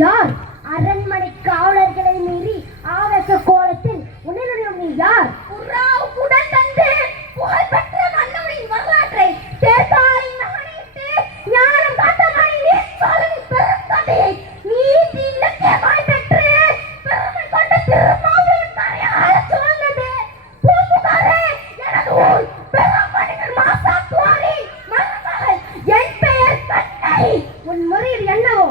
யார் அரண்மனை காவலர்களை மீறி ஆவேச கோலத்தில் உன்னிடம் நீ யார்? உடன் தந்து புகழ்பெற்ற மன்னனின் வரலாற்றை தேசாயின் மகனிட்டு ஞானம் காத்தவனை நீர்த்தாளின் பெருந்ததையை நீதி இலக்கியமாய் பெற்று பெருமை கொண்ட திருமாவளவன் மறையாள சுழந்தது பூம்புகாரே எனது ஊர் பெருமணிகள் மாசாத்துவாரி மருமகள் என் பெயர் கண்ணை. உன் முறையில் என்னவோ?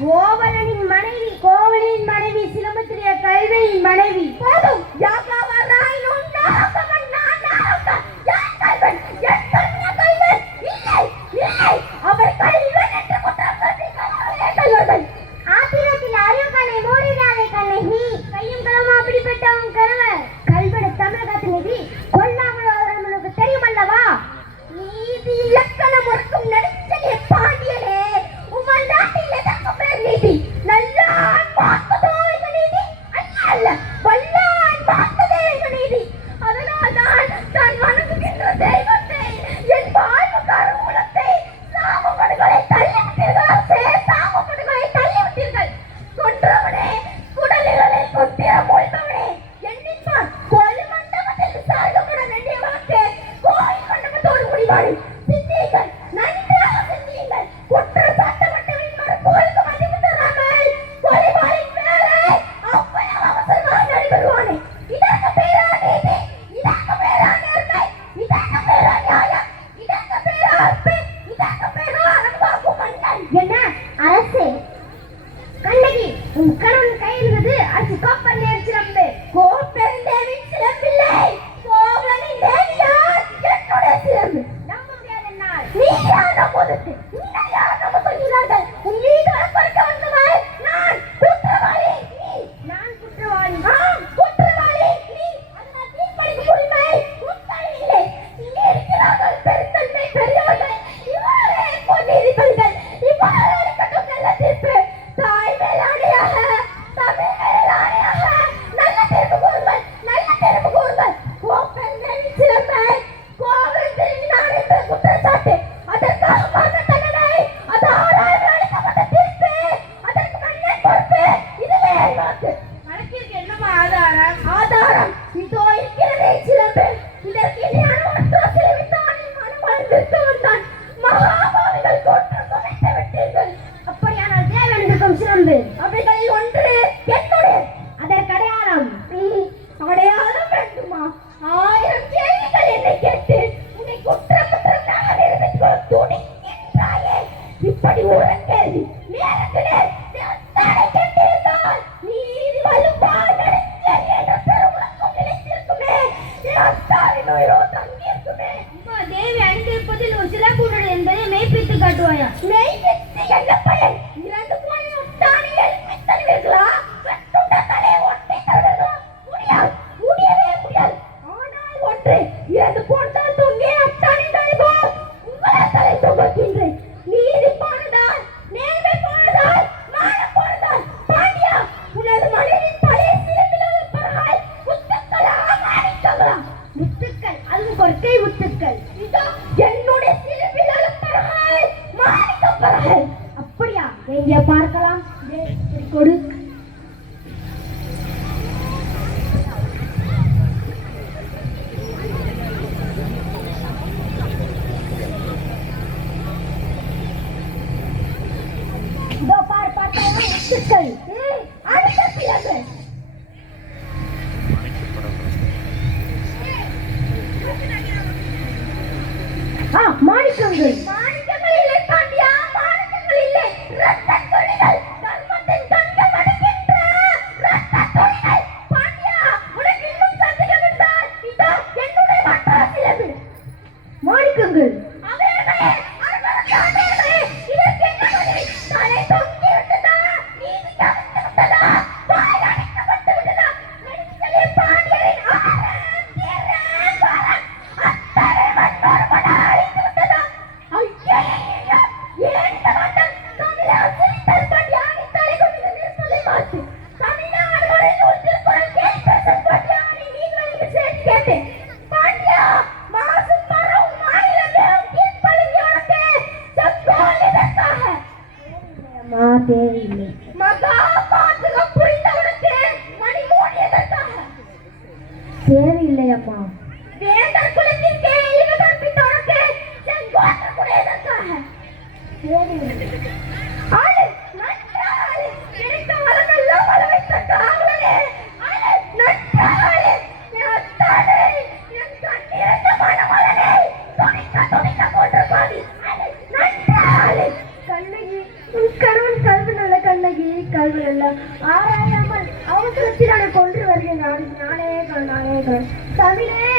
கோவலனின் மனைவி, கோவலனின் மனைவி, சிலம்பத்திரிய கல்வியின் மனைவி. போதும். யாகாவராய் நோண்டாகவன் நானாக யார் கல்வன்? என் கல்வன் இல்லை இல்லை, அவர் கல்வன் என்று குற்றம் சொல்லுங்கள். ஆத்திரத்தில் அறிவுக்கண்ணை மூடிடாதே கண்ணகி. கையும் களமா அப்படிப்பட்டவன் கணவர் கல்வனை தமிழகத்தில் நிதி கொல்லாமல் உனக்கு தெரியுமல்லவா? நீதி இலக்கணம் உறக்கும் நடிச்சலே பாண்டியனே, உங்கள் நாட்டில் எதற்கும் பேர் நீதி? நல்லான் பார்த்ததோ எங்க நீதி? அல்ல, வல்லான் பார்த்ததே எங்க நீதி. அதனால் நான் வணங்குகின்ற தெய்வத்தை, என் வாழ்வு கருவூலத்தை சாமப்படுகளை தள்ளிவிட்டீர்கள். சாமப்படுகளை தள்ளிவிட்டீர்கள். கொன்றவனே, குடல்களை கொத்திய மொழிபவனே, எண்ணிப்பார் கோயில் மண்டபத்தில் விசாரிக்கப்பட வேண்டிய வாக்கே கோயில் மண்டபத்தோடு முடிவாடு. சிந்தியுங்கள், நன்றாக சிந்தியுங்கள். குற்ற சாட்டப்பட்டவனின் மறுப்புகளுக்கு மதிப்பு தராமல் கொலைபாரின் மேலே அவ்வளவு அவசரமாக நடைபெறுவானே, இதற்கு பேரா நீதி? இதற்கு பேரா நேர்மை? இதற்கு பேரா நியாயம்? இதற்கு பேரா அன்பு? இதற்கு பேரா அன்பாக்கும் மன்னன்? என்ன அரசே? கண்ணகி, உன் கணவன் கையிலிருந்து அச்சு கோப்பர் நேர் சிலம்பு. கோப்பெருந்தேவின் சிலம்பில்லை, கோவலனின் தேவியார் என்னுடைய சிலம்பு. நம்ப முடியாத என்னால். நீ யார் நம்புவது? நீ யார் நம்ப சொல்கிறார்கள்? உன் மீது அற்படுத்த வந்தவள் நான். குற்றவாளி நீ. நான் குற்றவாளி. ஆம், குற்றவாளி நீ. அதனால் தீர்ப்பளிக்கும் உரிமை உன் கையில் இல்லை. இங்கே இருக்கிறார்கள் பெருந்தன்மை பெரியவர்கள், இவரே பொன் நீதிபதிகள். இவ்வாறு இருக்கட்டும் நல்ல தீர்ப்பு. தாய் மேலாடையாக அம்பு. அவைகளில் ஒன்று என்னுடைய அதற்கடையாளம் அடையாளம் வேண்டுமா? 1000 கேள்விகள் என்னை கேட்டு உன்னை குற்றமற்றவனாக நிரூபித்துக் கொள்ள துணிகின்றாயே. இப்படி ஒரு கேள்வி நேருக்கு நேர் நீ அத்தானை கேட்டிருந்தால் நீதி வலுவாய் நடத்திய என்ற பெருமுழக்கம் நிலைத்திருக்குமே. என் அத்தாவின் உயிரோ தங்கியிருக்குமே. தேவி அணிந்திருப்பதில் ஒரு சிறப்புடன் என்பதை மெய்ப்பித்து காட்டுவாயா? மெய்ப்பித்து என்ன பயன்? 2 கோடி அத்தானை எழுப்பி தருவீர்களா? வெட்டுண்ட தலையை ஒட்டி தருவீர்களா? முடியாது, முடியவே முடியாது. ஆனால் ஒன்று 2 போட்டால் தொங்கிய அத்தானின் தலைவோம் உங்களை தலை தொகுக்கின்றேன். நீதி போனதால், நேர்மை போனதால், மானம் போனதால் பாண்டியா உனது மனைவின் தலையை சிறப்பிலாத பரவாய் முத்துக்களா மாணிக்கங்களா? முத்துக்கள், அது கொற்கை முத்துக்கள். இதோ என்னுடைய சிறப்பிலாத பரவாய் மாணிக்க பரவாய். அப்படியா? எங்கே பார்க்கலாம்? கொடு. இதோ பார், பார்த்தாயா முத்துக்கள்? அடுத்த பிறகு மாணிக்கங்கள். மாணிக்கங்கள் இல்லை பாண்டியா, மாணிக்கங்கள் இல்லை. ரத்தத் துளிகள், தர்மத்தின் தங்கம் அடிக்கின்ற ரத்தத் துளிகள். பாண்டியா, உனக்கு இன்னும் சந்தேகம் இருந்தால் இதோ என்னுடைய மற்றொரு சிலம்பு. மாணிக்கங்கள். அவைகளே, அருமையானவர்களே, இதற்கு என்ன பதில்? தலை தொங்கி விட்டதா? நீதி கவிழ்ந்து விட்டதா? வாய் அடைக்கப்பட்டு விட்டதா? நெடுஞ்செழிய பாண்டியரின் ஆரம், திறம், வரம் அத்தனை மண்ணோடு மண்ணா அழிந்து விட்டதா? ஐயையையோ, ஏன் இந்த மன்னன் தமிழர் சிரித்தல் பாண்டியா? நீ தலை குனிந்து நிற்பதை மாற்று. தமிழ்நாடு வரையில் ஒரு திருக்குறள் கேட்பேன் பாண்டியா, நீ நீதிமன்றத்தில் சேர்த்து கேட்டேன். பாண்டியா, மாசும் மரம் மாநிலம் தீர்ப்பளிங்க உனக்கு செங்கோல் இதற்காக. அம்மா, தேவையில்லை. மகா பாதகம் புரிந்தவனுக்கு மணி மூடியதற்காக. தேவையில்லை அம்மா. வேந்தர் குலத்திற்கே இழிவு கற்பித்தவனுக்கு செங்கோல் புரியதற்காக. தேவையில்லை. ஆளு, நன்றாளு, கிடைத்த வரமெல்லாம் வரவைத்த காவலனே. ஆளு, நன்றாளு, என் அத்தானே, என் கண்ணிருந்த மணமகனே, துணிக்க கொண்டு பாதி. ஆளு, நன்றாளு. கண்ணகி, உன் கணவன் கல்வி நல்ல கண்ணகி, கல்வி நல்ல ஆராயாமல் அவசரத்தில் கொன்று வருகிறேன். நானே தமிழே